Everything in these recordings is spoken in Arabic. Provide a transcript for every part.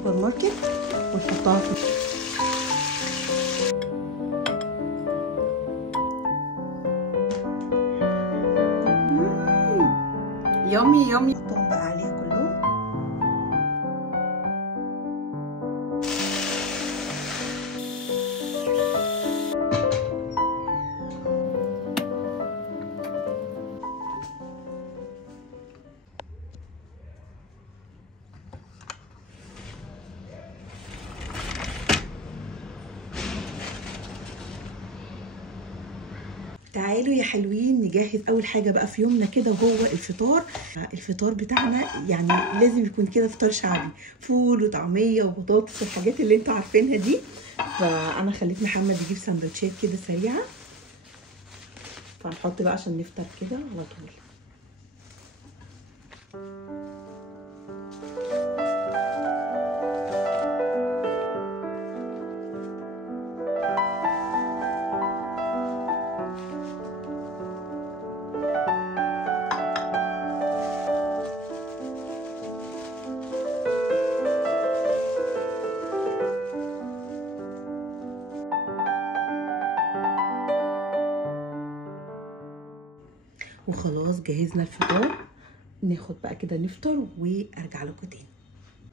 السوبر ماركت ونحطها في يامي يامي. نحطهم بقى عليها كلهم. تعالوا يا حلوين نجهز اول حاجه بقى في يومنا كده، وهو الفطار بتاعنا. يعني لازم يكون كده فطار شعبي، فول وطعميه وبطاطس والحاجات اللي انتوا عارفينها دي. فانا خليت محمد يجيب سندوتشات كده سريعه، فهنحط بقى عشان نفطر كده على طول. وخلاص جهزنا الفطار، ناخد بقى كده نفطر وارجع لكم تاني.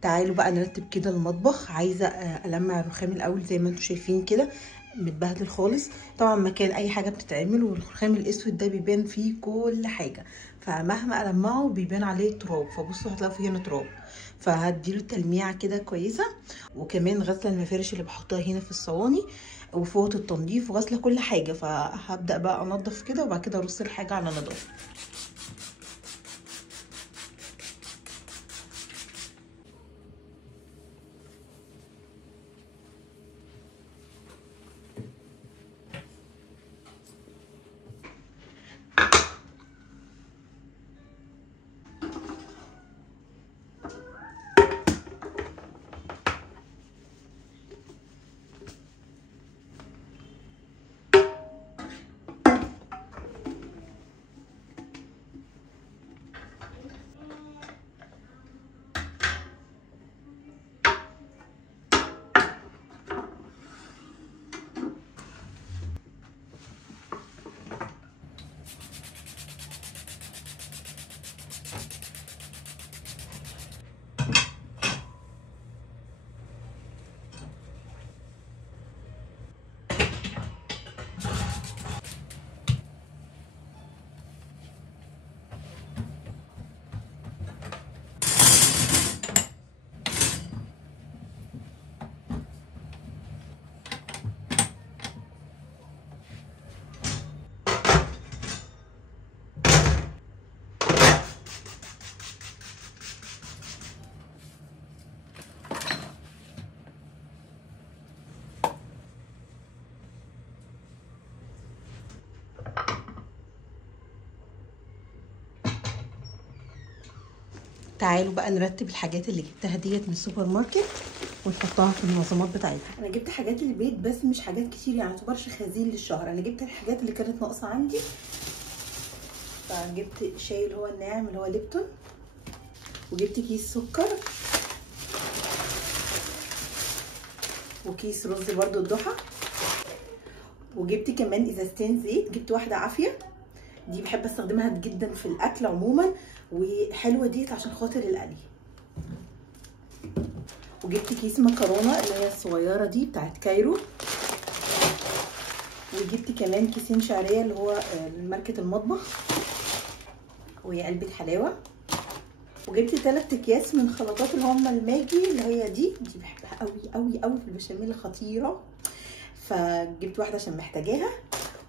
تعالوا بقى نرتب كده المطبخ. عايزه المع الرخام الاول زي ما انتم شايفين كده متبهدل خالص. طبعا مكان اي حاجه بتتعمل والرخام الاسود ده بيبان فيه كل حاجه، فمهما المعه بيبان عليه تراب. فبصوا هتلاقوا فيه هنا تراب، فهديله تلميعه كده كويسه. وكمان غسله المفارش اللي بحطها هنا في الصواني وفوط التنظيف وغسله كل حاجه. فهبدا بقى انضف كده وبعد كده ارص الحاجه على نظافه. تعالوا بقى نرتب الحاجات اللي جبتها ديت من السوبر ماركت ونحطها في المنظمات بتاعتها. انا جبت حاجات البيت بس مش حاجات كتير، يعني متعتبرش خزين للشهر. انا جبت الحاجات اللي كانت ناقصه عندي. فجبت شاي اللي هو الناعم اللي هو ليبتون، وجبت كيس سكر، وكيس رز برضو الضحى، وجبت كمان ازازتين زيت. جبت واحده عافيه، دي بحب استخدمها جدا في الاكل عموما، وحلوه ديت عشان خاطر القلي. وجبت كيس مكرونه اللي هي الصغيره دي بتاعت كايرو، وجبت كمان كيسين شعريه اللي هو ماركه المطبخ، وهي علبه حلاوه. وجبت 3 اكياس من خلطات اللي هم الماجي اللي هي دي بحبها قوي قوي قوي في البشاميل، خطيره. فجبت واحده عشان محتاجاها،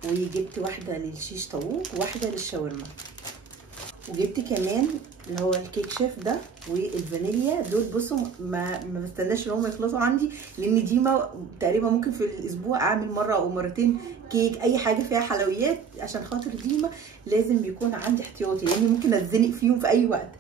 وجبت واحده للشيش طاووق وواحده للشاورما. وجبت كمان اللي هو الكيك شيف ده والفانيليا. دول بصوا ما بستناش ان هم يخلصوا عندي، لان ديما تقريبا ممكن في الاسبوع اعمل مره او مرتين كيك، اي حاجه فيها حلويات، عشان خاطر ديما لازم بيكون عندي احتياطي، لاني ممكن اتزنق فيهم في اي وقت.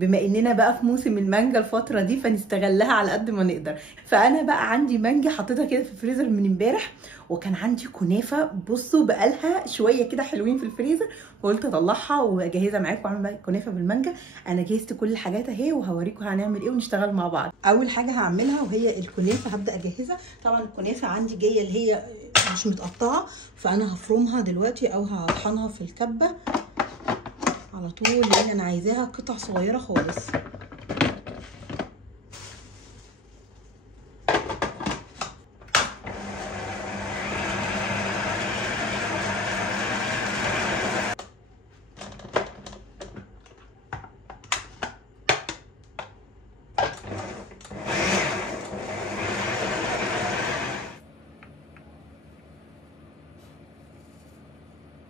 بما اننا بقى في موسم المانجا الفتره دي فنستغلها على قد ما نقدر. فانا بقى عندي مانجا حطيتها كده في الفريزر من امبارح، وكان عندي كنافه بصوا بقالها شويه كده حلوين في الفريزر، وقلت اطلعها واجهزها معاكم واعمل بقى كنافه بالمانجا. انا جهزت كل الحاجات اهي وهوريكم هنعمل ايه ونشتغل مع بعض. اول حاجه هعملها وهي الكنافه، هبدا اجهزها. طبعا الكنافه عندي جايه اللي هي مش متقطعه، فانا هفرمها دلوقتي او هطحنها في الكبه على طول، لان انا عايزاها قطع صغيره خالص.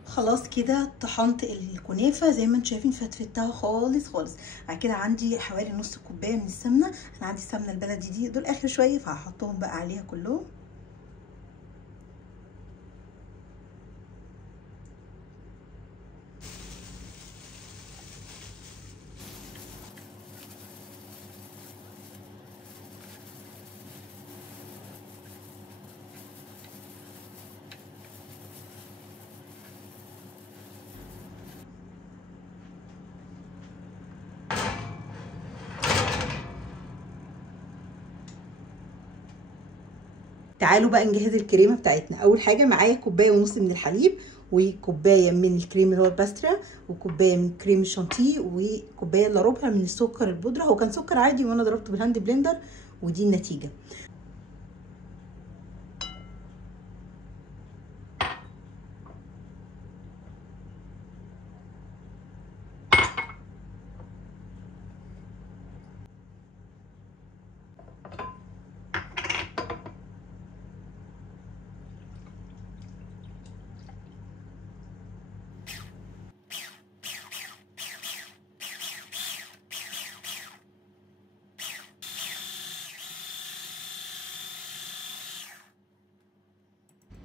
خلاص كده طحنت الكنافه زي ما انتم شايفين، فتفتها خالص خالص. بعد كده عندي حوالي نص كوبايه من السمنه، انا عندي السمنه البلدي دي، دول اخر شويه فهحطهم بقى عليها كلهم. تعالوا بقى نجهز الكريمه بتاعتنا. اول حاجه معايا كوبايه ونص من الحليب، وكوبايه من الكريم اللي هو الباسترا، وكوبايه من كريم الشانتيه، وكوبايه الا ربع من السكر البودره. هو كان سكر عادي وانا ضربته بالهاند بلندر، ودي النتيجه.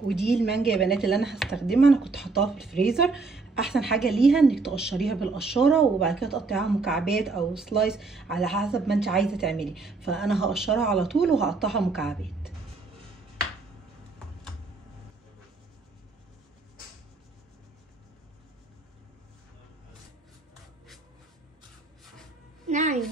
ودي المانجا يا بنات اللي انا هستخدمها، انا كنت حطاها في الفريزر. احسن حاجه ليها انك تقشريها بالقشاره وبعد كده تقطعيها مكعبات او سلايس على حسب ما انت عايزه تعملي. فانا هقشرها على طول وهقطعها مكعبات. نعم.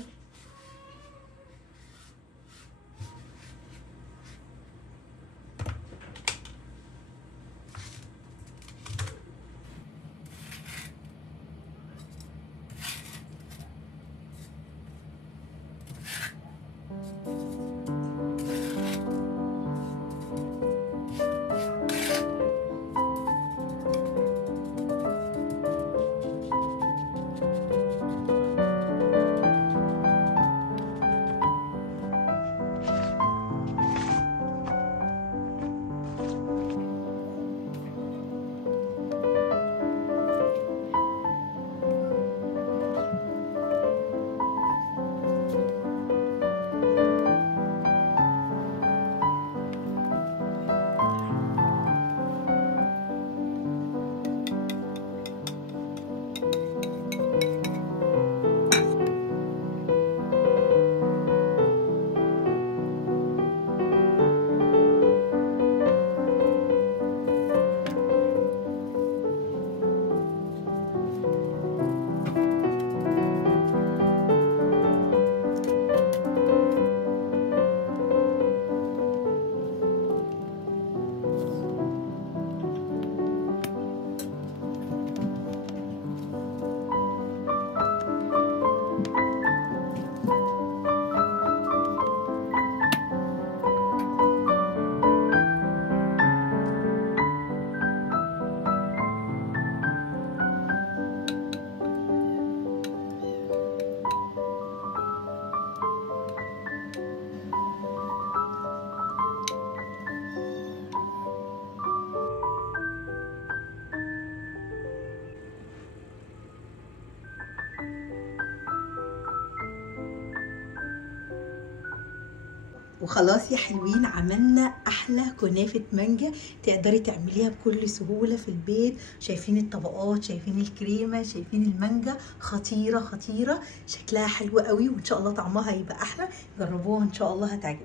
وخلاص يا حلوين، عملنا احلى كنافه مانجا. تقدري تعمليها بكل سهوله في البيت. شايفين الطبقات، شايفين الكريمه، شايفين المانجا، خطيره خطيره، شكلها حلو قوي، وان شاء الله طعمها هيبقى احلى. جربوها ان شاء الله هتعجبكم.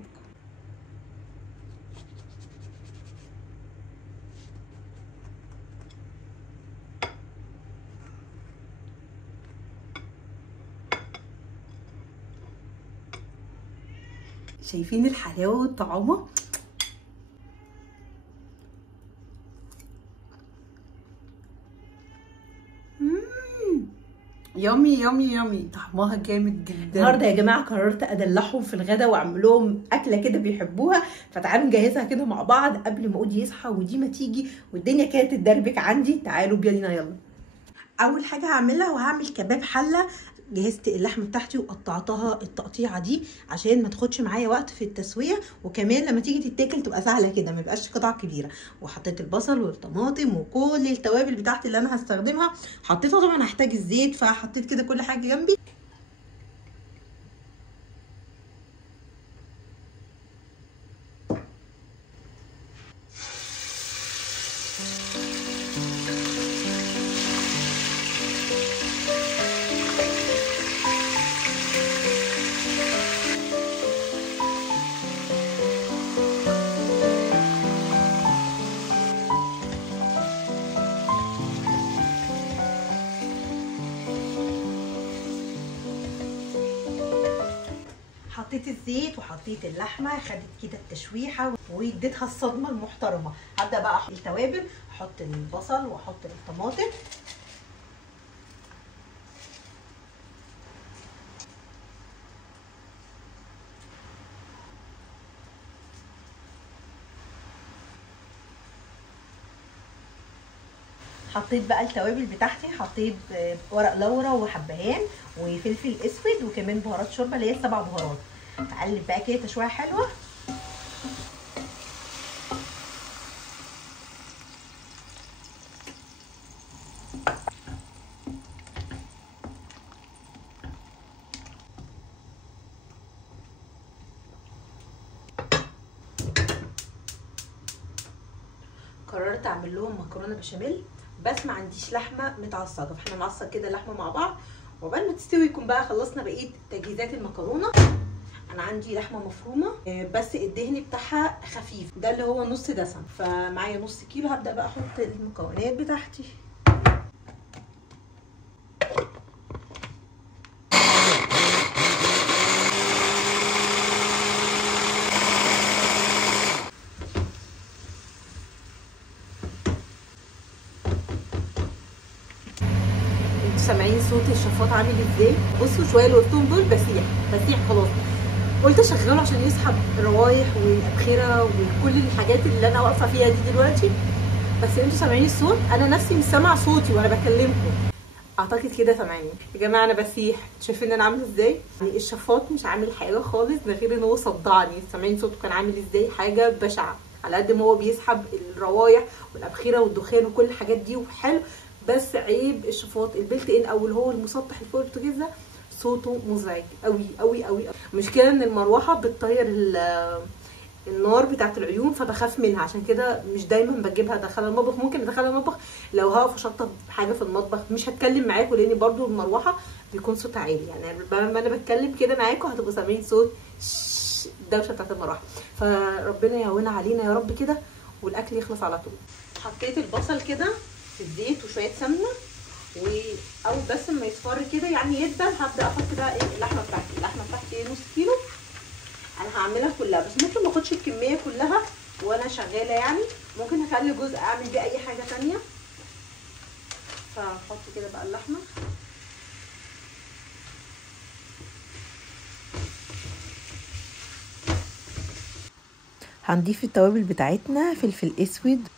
شايفين الحلاوه والطعامه؟ يامي يامي يامي، طعمها جامد جدا. النهارده يا جماعه قررت ادلعهم في الغدا واعمل لهم اكله كده بيحبوها، فتعالوا نجهزها كده مع بعض قبل ما اودي يصحى ودي ما تيجي والدنيا كانت تدربك عندي. تعالوا بينا يلا. اول حاجه هعملها وهعمل كباب حله. جهزت اللحمه بتاعتي وقطعتها التقطيعه دي عشان ما تاخدش معايا وقت في التسويه، وكمان لما تيجي تتاكل تبقى سهله كده، ما يبقاش قطع كبيره. وحطيت البصل والطماطم وكل التوابل بتاعتي اللي انا هستخدمها حطيتها. طبعا هحتاج الزيت، فحطيت كده كل حاجه جنبي. حطيت الزيت وحطيت اللحمه، خدت كده التشويحه واديتها الصدمه المحترمه. هبدا بقى احط التوابل، احط البصل واحط الطماطم. حطيت بقى التوابل بتاعتي، حطيت ورق لورا وحبهان وفلفل اسود وكمان بهارات شوربه اللي هي 7 بهارات. اقلب بقى كده تشويحه حلوه. قررت اعمل لهم مكرونه بشاميل، بس ما عنديش لحمه متعصجه، فاحنا نعصج كده اللحمه مع بعض وعقبال ما تستوي يكون بقى خلصنا بقيه تجهيزات المكرونه. انا عندي لحمه مفرومه بس الدهن بتاعها خفيف، ده اللي هو نص دسم، فمعايا نص كيلو. هبدا بقى احط المكونات بتاعتي. سامعين صوت الشفاط عامل ازاي؟ بصوا شويه اللي قلتهم دول بسيح خلاص. قلت اشغله عشان يسحب الروايح والابخره وكل الحاجات اللي انا واقفه فيها دي دلوقتي، بس انتوا سامعين الصوت؟ انا نفسي مش سامعه صوتي وانا بكلمكم. اعتقد كده سامعين يا جماعه. انا بسيح، شايفين ان انا عامله ازاي؟ يعني الشفاط مش عامل حاجه خالص، ده غير ان هو صدعني. سامعين صوته كان عامل ازاي؟ حاجه بشعه. على قد ما هو بيسحب الروايح والابخره والدخان وكل الحاجات دي وحلو، بس عيب الشفاط البلت ان او اللي هو المسطح اللي فوق البوتاجاز ده صوته مزعج قوي قوي قوي. المشكله ان المروحه بتطير النار بتاعت العيون، فبخاف منها، عشان كده مش دايما بجيبها ادخلها المطبخ. ممكن ادخلها المطبخ لو هقف اشطب حاجه في المطبخ، مش هتكلم معاكم لان برضو المروحه بيكون صوتها عالي. يعني لما انا بتكلم كده معاكم هتبقوا سامعين صوت الدوشه بتاعت المروحه. فربنا يهونها علينا يا رب كده والاكل يخلص على طول. حطيت البصل كده في الزيت وشويه سمنه، او بس ما يصفر كده يعني يدبل، هبدا احط بقى اللحمه بتاعتي. اللحمه بتاعتي نص كيلو، انا هعملها كلها، بس ممكن ما اخدش الكميه كلها وانا شغاله، يعني ممكن اخلي جزء اعمل بيه اي حاجه ثانيه. فهحط كده بقى اللحمه. هنضيف التوابل بتاعتنا: فلفل اسود،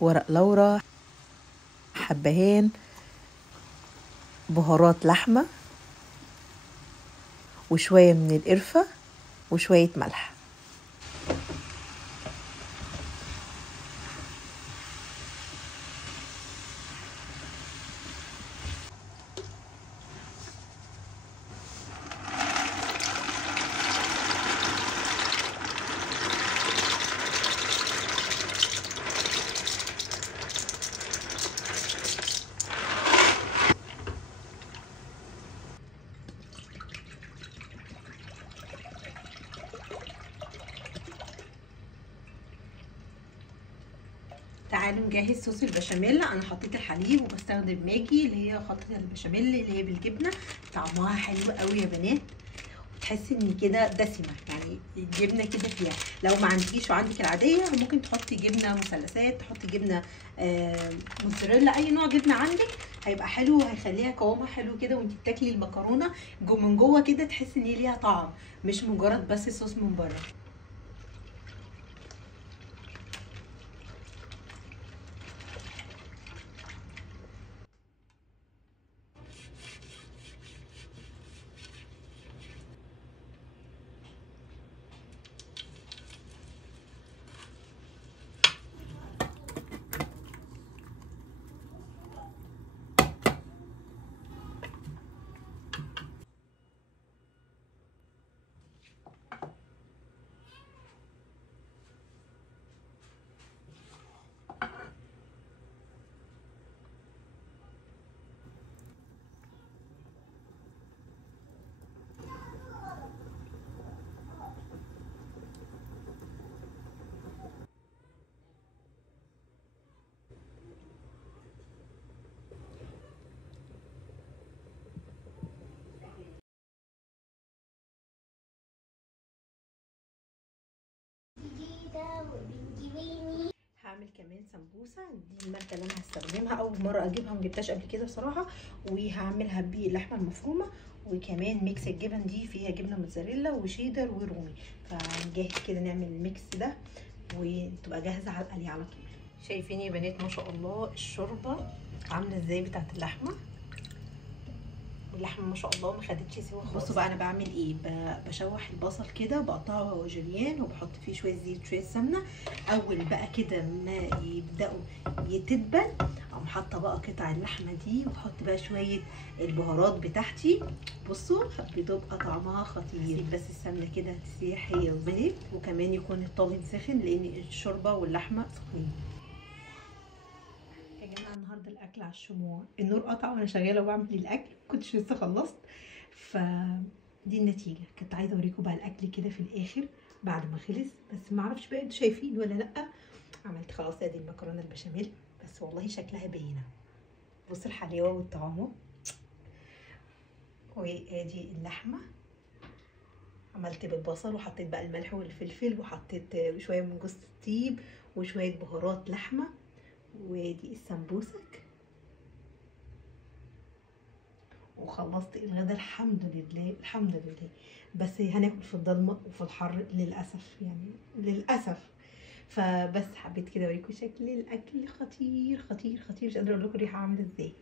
ورق لورا، حبهان، بهارات لحمه، وشويه من القرفه، وشويه ملح. تعالوا نجهز صوص البشاميل. انا حطيت الحليب وبستخدم ماجي اللي هي خلطه البشاميل اللي هي بالجبنه. طعمها حلو قوي يا بنات، تحسي ان كده دسمه، يعني الجبنه كده فيها. لو ما عندكيش وعندك العاديه ممكن تحطي جبنه مثلثات، تحطي جبنه موتزاريلا، اي نوع جبنه عندك هيبقى حلو، هيخليها قوامها حلو كده وانت بتاكلي المكرونه من جوه كده تحسي ان هي ليها طعم، مش مجرد بس صوص من بره. هعمل كمان سمبوسه، دي الماده اللي انا هستخدمها، اول مره اجيبها مجبتهاش قبل كده بصراحه، وهعملها باللحمه المفرومه، وكمان ميكس الجبن دي فيها جبنه موتزاريلا وشيدر ورومي، فنجهز كده نعمل الميكس ده وتبقى جاهزه على القلي على طول. شايفين يا بنات ما شاء الله الشوربه عامله ازاي بتاعت اللحمه، اللحمه ما شاء الله ما خدتش سوا خالص. بصوا بقى انا بعمل ايه، بشوح البصل كده بقطعه جوليان وبحط فيه شويه زيت شويه سمنه. اول بقى كده ما يبداوا يتدبل اقوم حاطه بقى قطع اللحمه دي واحط بقى شويه البهارات بتاعتي. بصوا بتبقى طعمها خطير، بس السمنه كده تسيح هي وزيت، وكمان يكون الطاجن سخن لان الشوربه واللحمه سخنين. يا جماعه النهارده الاكل على الشموع، النور قطع وانا شغاله وبعمل الاكل، كنتش لسه خلصت، فدي النتيجه. كنت عايزه اوريكم بقى الاكل كده في الاخر بعد ما خلص، بس ما اعرفش بقى انتوا شايفين ولا لا. عملت خلاص ادي المكرونه البشاميل، بس والله شكلها باينه. بصوا الحلاوه والطعام، وادي اللحمه عملت بالبصل وحطيت بقى الملح والفلفل وحطيت شويه من جوز الطيب وشويه بهارات لحمه، ودي السمبوسك، وخلصت الغدا الحمد لله الحمد لله. بس هناكل في الضلمه وفي الحر للاسف، يعني للاسف. فبس حبيت كده اوريكم شكل الاكل خطير خطير خطير، مش قادره اقول لكم الريحه عامله ازاي.